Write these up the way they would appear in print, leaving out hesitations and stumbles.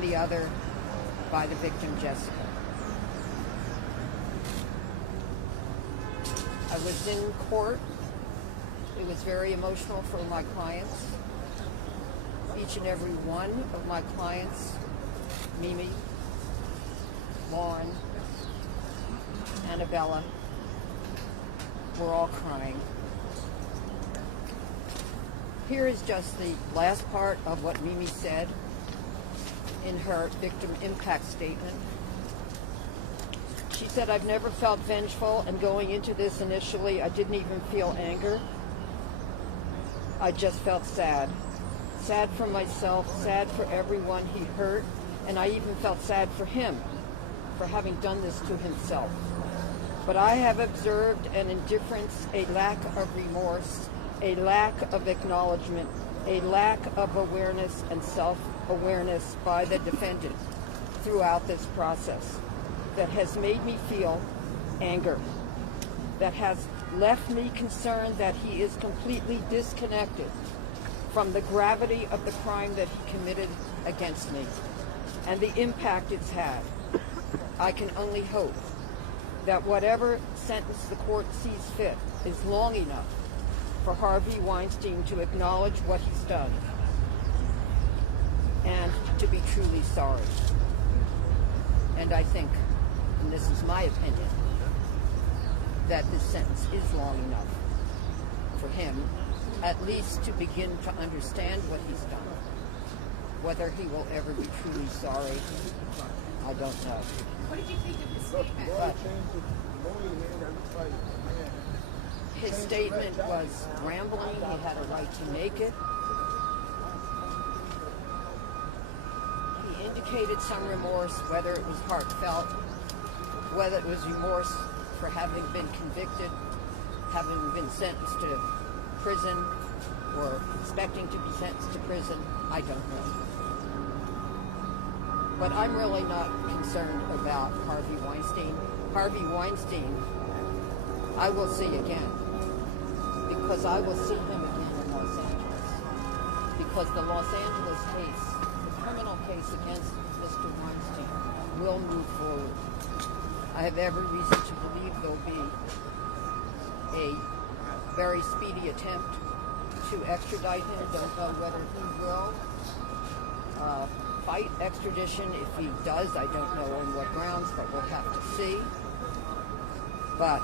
and the other by the victim, Jessica. I was in court. It was very emotional for my clients. Each and every one of my clients, Mimi, Lauren, Annabella, were all crying. Here is just the last part of what Mimi said in her victim impact statement. She said, "I've never felt vengeful, and going into this initially, I didn't even feel anger. I just felt sad. Sad for myself, sad for everyone he hurt, and I even felt sad for him for having done this to himself. But I have observed an indifference, a lack of remorse, a lack of acknowledgement, a lack of awareness and self-awareness by the defendant throughout this process that has made me feel anger, that has left me concerned that he is completely disconnected from the gravity of the crime that he committed against me and the impact it's had. I can only hope that whatever sentence the court sees fit is long enough for Harvey Weinstein to acknowledge what he's done and to be truly sorry." And I think, and this is my opinion, that this sentence is long enough for him at least to begin to understand what he's done. Whether he will ever be truly sorry, I don't know. What did you think of his statement? His statement was rambling. He had a right to make it. He indicated some remorse, whether it was heartfelt, whether it was remorse for having been convicted, having been sentenced to prison, or expecting to be sentenced to prison, I don't know. But I'm really not concerned about Harvey Weinstein. Harvey Weinstein, I will see again, because I will see him again in Los Angeles. Because the Los Angeles case, the criminal case against Mr. Weinstein, will move forward. I have every reason to believe there'll be a very speedy attempt to extradite him. Don't know whether he will fight extradition. If he does, I don't know on what grounds, but we'll have to see. But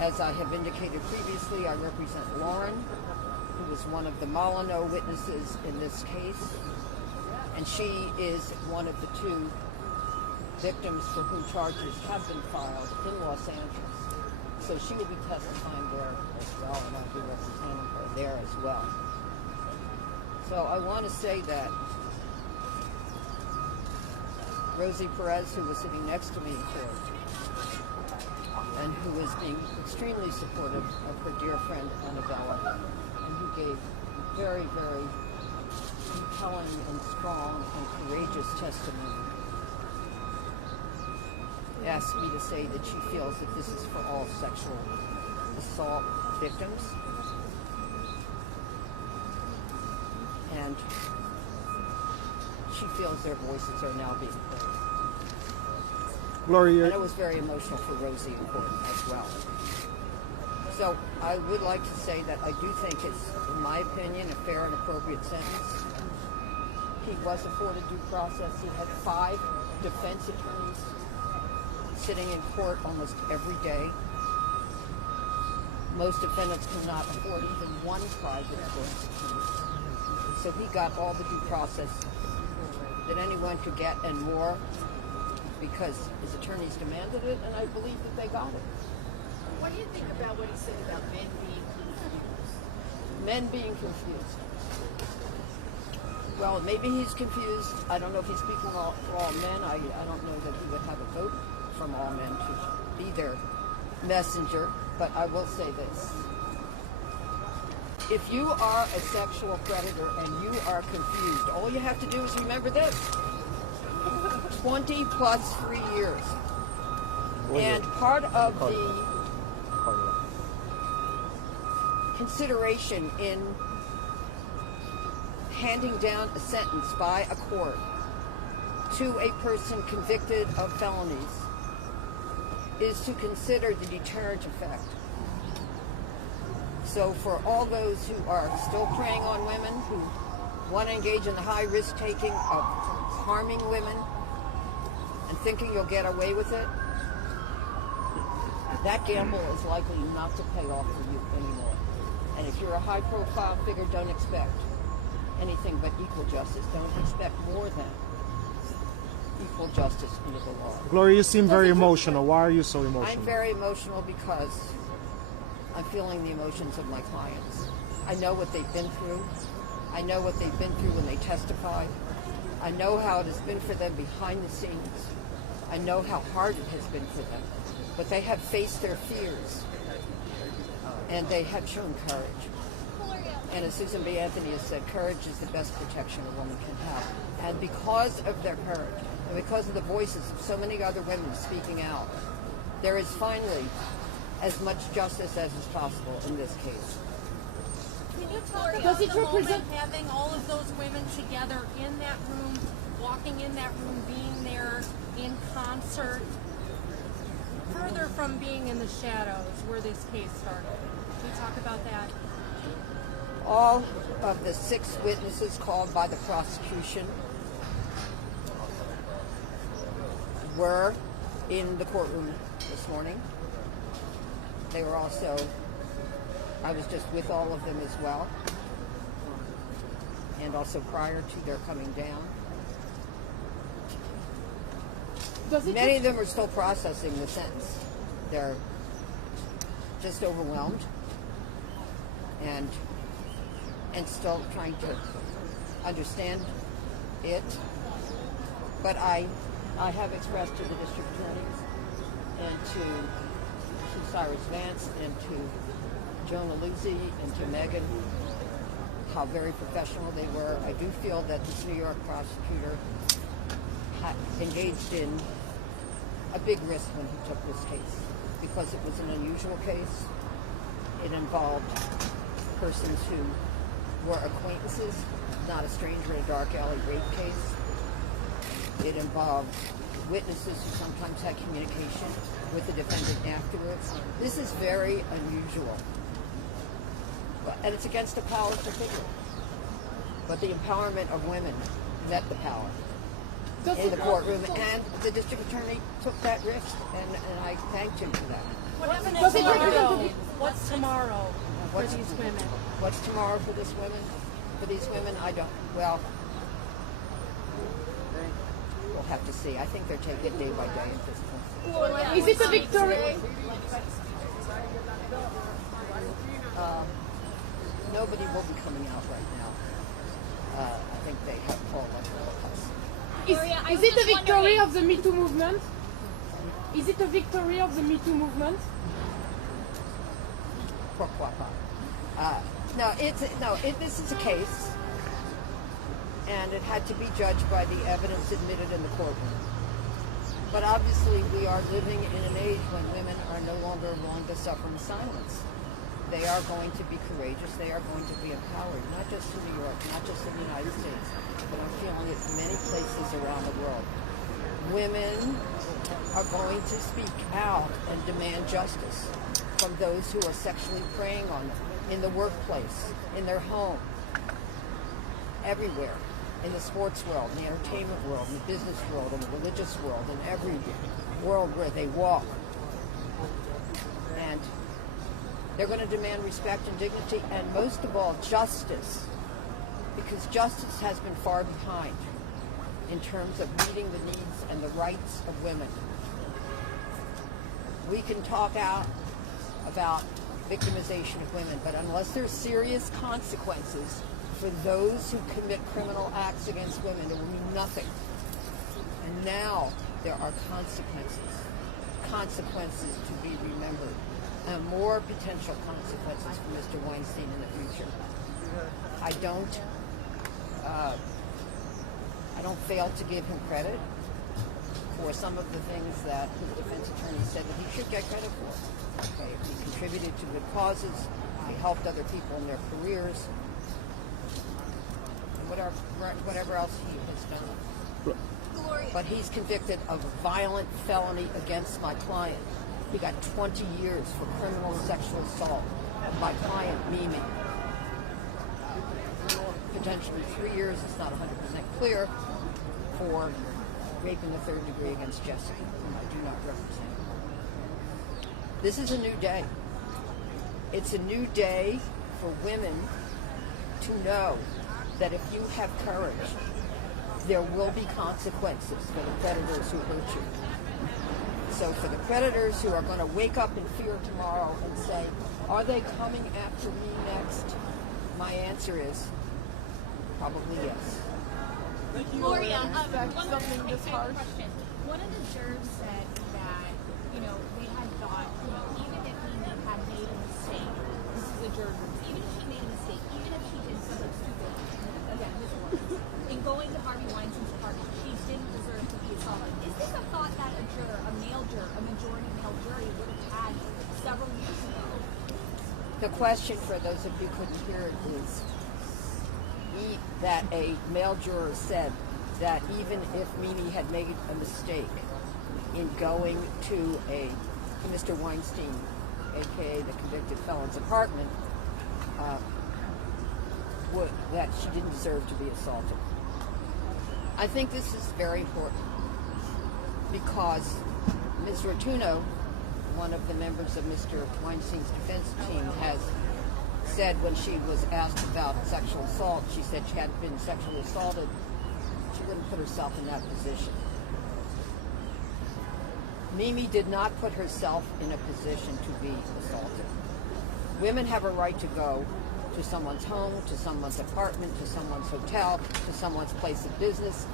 as I have indicated previously, I represent Lauren, who was one of the Molyneux witnesses in this case, and she is one of the two victims for whom charges have been filed in Los Angeles. So she will be testifying there as well, and I'll be representing her there as well. So I want to say that Rosie Perez, who was sitting next to me in court, and who was being extremely supportive of her dear friend Annabella, and who gave very, very compelling and strong and courageous testimony, asked me to say that she feels that this is for all sexual assault victims. And she feels their voices are now being heard. Gloria, and it was very emotional for Rosie in court as well. So I would like to say that I do think it's, in my opinion, a fair and appropriate sentence. He was afforded due process. He had 5 defense attorneys sitting in court almost every day. Most defendants cannot afford even one private defense attorney. So he got all the due process that anyone could get and more, because his attorneys demanded it, and I believe that they got it. What do you think about what he said about men being confused? Men being confused. Well, maybe he's confused. I don't know if he's speaking for all men. I don't know that he would have a vote from all men to be their messenger, but I will say this. If you are a sexual predator and you are confused, all you have to do is remember this. 20 plus 3 years. And part of the consideration in handing down a sentence by a court to a person convicted of felonies is to consider the deterrent effect. So for all those who are still preying on women, who want to engage in the high risk taking of harming women and thinking you'll get away with it, that gamble is likely not to pay off for you anymore. And if you're a high profile figure, don't expect anything but equal justice. Don't expect more than equal justice under the law. Gloria, you seem very emotional. Why are you so emotional? I'm very emotional because I'm feeling the emotions of my clients. I know what they've been through. I know what they've been through when they testify. I know how it has been for them behind the scenes. I know how hard it has been for them. But they have faced their fears. And they have shown courage. And as Susan B. Anthony has said, courage is the best protection a woman can have. And because of their courage, and because of the voices of so many other women speaking out, there is finally as much justice as is possible in this case. Can you talk about the moment having all of those women together in that room, walking in that room, being there in concert, further from being in the shadows where this case started? Can you talk about that? All of the 6 witnesses called by the prosecution were in the courtroom this morning. They were also, I was just with all of them as well, and also prior to their coming down. Many of them are still processing the sentence. They're just overwhelmed and still trying to understand it. But I have expressed to the district attorneys and to Cyrus Vance and to Jonah Luzzi and to Megan how very professional they were. I do feel that this New York prosecutor engaged in a big risk when he took this case because it was an unusual case. It involved persons who were acquaintances, not a stranger in a dark alley rape case. It involved witnesses who sometimes had communication with the defendant afterwards. This is very unusual. And it's against a powerful figure. But the empowerment of women met the power in the courtroom, and the district attorney took that risk, and I thanked him for that. What happens tomorrow? What's tomorrow for these women? What's tomorrow for this women? For these women, I don't. Well, we'll have to see. I think they're taking it day by day at this point. Is it a victory? Nobody will be coming out right now. I think they have called us. Is it a victory of the Me Too movement? Is it a victory of the Me Too movement? Pourquoi pas? This is a case, and it had to be judged by the evidence admitted in the courtroom. But obviously, we are living in an age when women are no longer willing to suffer in silence. They are going to be courageous. They are going to be empowered, not just in New York, not just in the United States, but I'm feeling it in many places around the world. Women are going to speak out and demand justice from those who are sexually preying on them in the workplace, in their home, everywhere, in the sports world, in the entertainment world, in the business world, in the religious world, in every world where they walk. And they're going to demand respect and dignity, and most of all, justice, because justice has been far behind in terms of meeting the needs and the rights of women. We can talk out about victimization of women, but unless there's serious consequences for those who commit criminal acts against women, there will be nothing. And now there are consequences to be remembered. More potential consequences for Mr. Weinstein in the future. I don't fail to give him credit for some of the things that his defense attorney said that he should get credit for. Okay, he contributed to good causes. He helped other people in their careers. whatever else he has done. Gloria. But he's convicted of a violent felony against my client. He got 20 years for criminal sexual assault of my client, Mimi. Potentially 3 years, it's not 100% clear, for rape in the third degree against Jessica, whom I do not represent. This is a new day. It's a new day for women to know that if you have courage, there will be consequences for the predators who hurt you. So for the predators who are going to wake up in fear tomorrow and say, are they coming after me next? My answer is probably yes. Gloria, Something this harsh. Question. One of the jurors said that, they had thought, even if Mimi had made a mistake, this is the juror, even if she made a mistake, even if she did something stupid, again, his words, in going to Harvey Weinstein's apartment, she didn't deserve to be assaulted. Is this a thought that a juror, a male juror, a majority male jury would have had several years ago? The question, for those of you who couldn't hear it, is that a male juror said that even if Mimi had made a mistake in going to Mr. Weinstein, aka the convicted felon's apartment, that she didn't deserve to be assaulted. I think this is very important because Ms. Rotuno, one of the members of Mr. Weinstein's defense team, has said when she was asked about sexual assault, she said she hadn't been sexually assaulted. She wouldn't put herself in that position. Mimi did not put herself in a position to be assaulted. Women have a right to go to someone's home, to someone's apartment, to someone's hotel, to someone's place of business,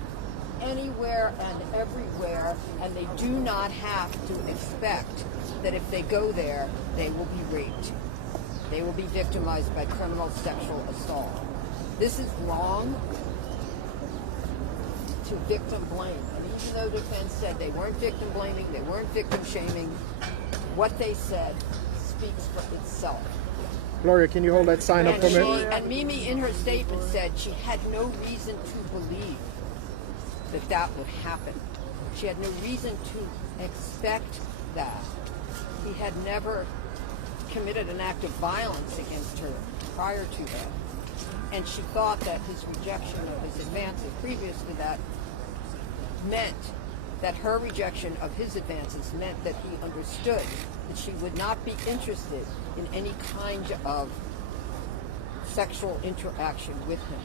anywhere and everywhere, and they do not have to expect that if they go there, they will be raped. They will be victimized by criminal sexual assault. This is wrong to victim blame. And even though defense said they weren't victim blaming, they weren't victim shaming, what they said speaks for itself. Gloria, can you hold that sign up for me? And Mimi, in her statement, said she had no reason to believe that that would happen. She had no reason to expect that. He had never committed an act of violence against her prior to that. And she thought that his rejection of his advances previous to that meant that her rejection of his advances meant that he understood that she would not be interested in any kind of sexual interaction with him.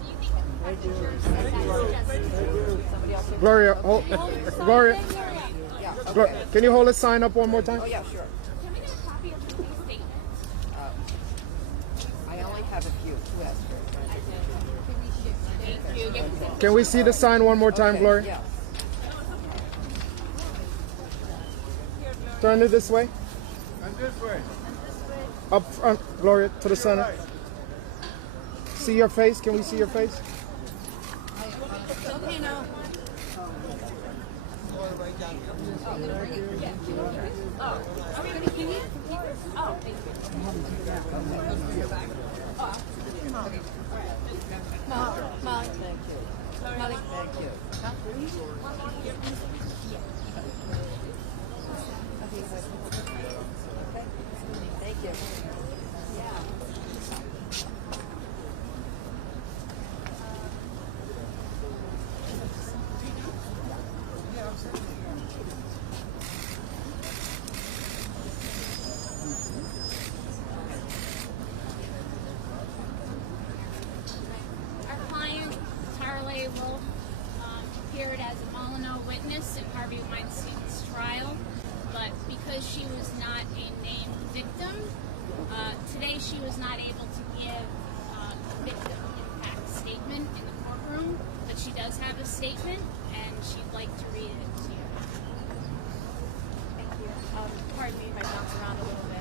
Do you think the jurors said that? Somebody else? Gloria, Gloria, Yeah, Gloria, okay. can you hold the sign up one more time? Oh, yeah, sure. Can we get a copy of the statement? I only have a few. Who has Can we see the sign one more time, Okay, Gloria? yeah. Turn it this way. And this way. Up front, Gloria, to the center. See your face? Can we see your face? Okay, now. Molly. Thank you. Molly. Thank you. Thank you. Our client, Tarley Wolf, appeared as a Molyneux witness in Harvey Weinstein's trial, but because she was not a named victim, today she was not able to give a victim impact statement in the courtroom, but she does have a statement, and she'd like to read it to you. Thank you. Pardon me if I bounce around a little bit.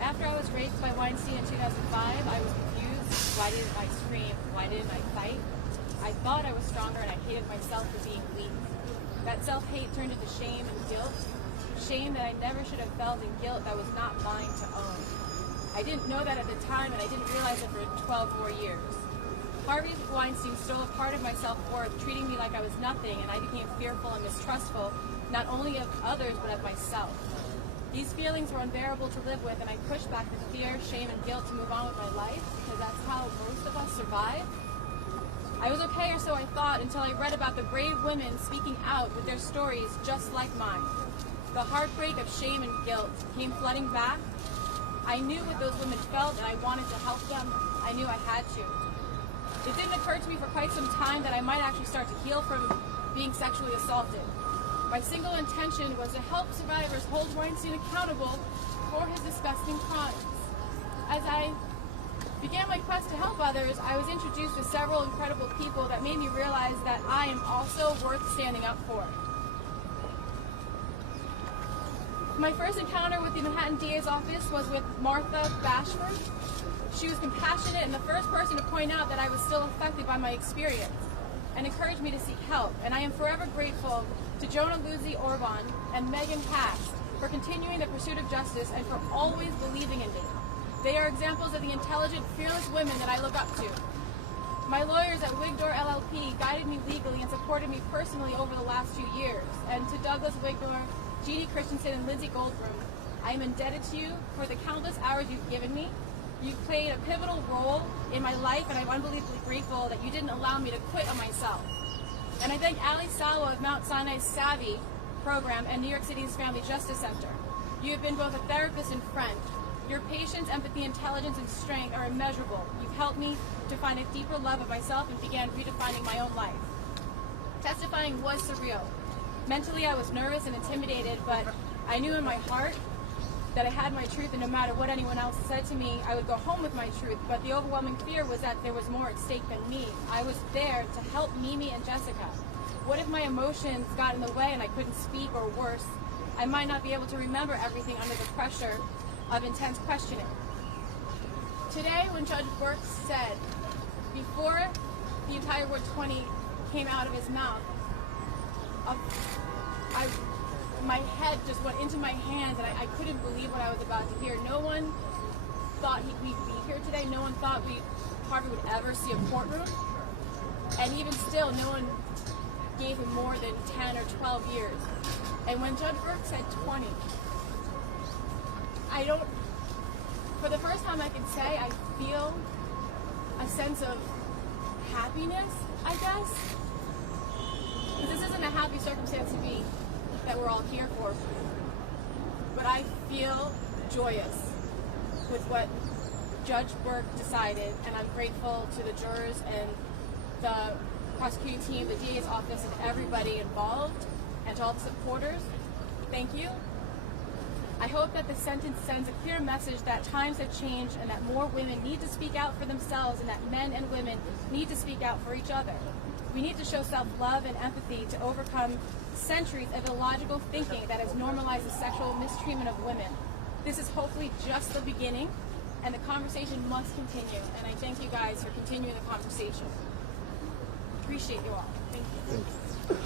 After I was raped by Weinstein in 2005, I was confused. Why didn't I scream? Why didn't I fight? I thought I was stronger and I hated myself for being weak. That self-hate turned into shame and guilt. Shame that I never should have felt and guilt that was not mine to own. I I didn't know that at the time, and I didn't realize it for 12 more years. Harvey Weinstein stole a part of my self-worth, treating me like I was nothing, and I became fearful and mistrustful, not only of others, but of myself. These feelings were unbearable to live with, and I pushed back the fear, shame, and guilt to move on with my life, because that's how most of us survive. I was okay, or so I thought, until I read about the brave women speaking out with their stories just like mine. The heartbreak of shame and guilt came flooding back. I knew what those women felt, and I wanted to help them. I knew I had to. It didn't occur to me for quite some time that I might actually start to heal from being sexually assaulted. My single intention was to help survivors hold Weinstein accountable for his disgusting crimes. As I began my quest to help others, I was introduced to several incredible people that made me realize that I am also worth standing up for. My first encounter with the Manhattan DA's office was with Martha Bashford. She was compassionate and the first person to point out that I was still affected by my experience and encouraged me to seek help. And I am forever grateful to Jonah Luzzi Orban and Megan Pax for continuing the pursuit of justice and for always believing in me. They are examples of the intelligent, fearless women that I look up to. My lawyers at Wigdor LLP guided me legally and supported me personally over the last 2 years. And to Douglas Wigdor, Jeannie Christensen, and Lindsay Goldbrum, I am indebted to you for the countless hours you've given me. You've played a pivotal role in my life, and I'm unbelievably grateful that you didn't allow me to quit on myself. And I thank Ali Sawa of Mount Sinai's Savvy program and New York City's Family Justice Center. You have been both a therapist and friend. Your patience, empathy, intelligence, and strength are immeasurable. You've helped me to find a deeper love of myself and began redefining my own life. Testifying was surreal. Mentally, I was nervous and intimidated, but I knew in my heart that I had my truth, and no matter what anyone else said to me, I would go home with my truth. But the overwhelming fear was that there was more at stake than me. I was there to help Mimi and Jessica. What if my emotions got in the way and I couldn't speak, or worse, I might not be able to remember everything under the pressure of intense questioning? Today, when Judge Burke said, before the entire word 20 came out of his mouth, my head just went into my hands, and I couldn't believe what I was about to hear. No one thought we'd be here today. No one thought Harvey would ever see a courtroom. And even still, no one gave him more than 10 or 12 years. And when Judge Burke said 20, for the first time I can say, I feel a sense of happiness, I guess. Because this isn't a happy circumstance to be that we're all here for. But I feel joyous with what Judge Burke decided, and I'm grateful to the jurors and the prosecuting team, the DA's office, and everybody involved, and to all the supporters. Thank you. I hope that the sentence sends a clear message that times have changed and that more women need to speak out for themselves, and that men and women need to speak out for each other. We need to show self-love and empathy to overcome centuries of illogical thinking that has normalized the sexual mistreatment of women. This is hopefully just the beginning, and the conversation must continue. And I thank you guys for continuing the conversation. Appreciate you all. Thank you.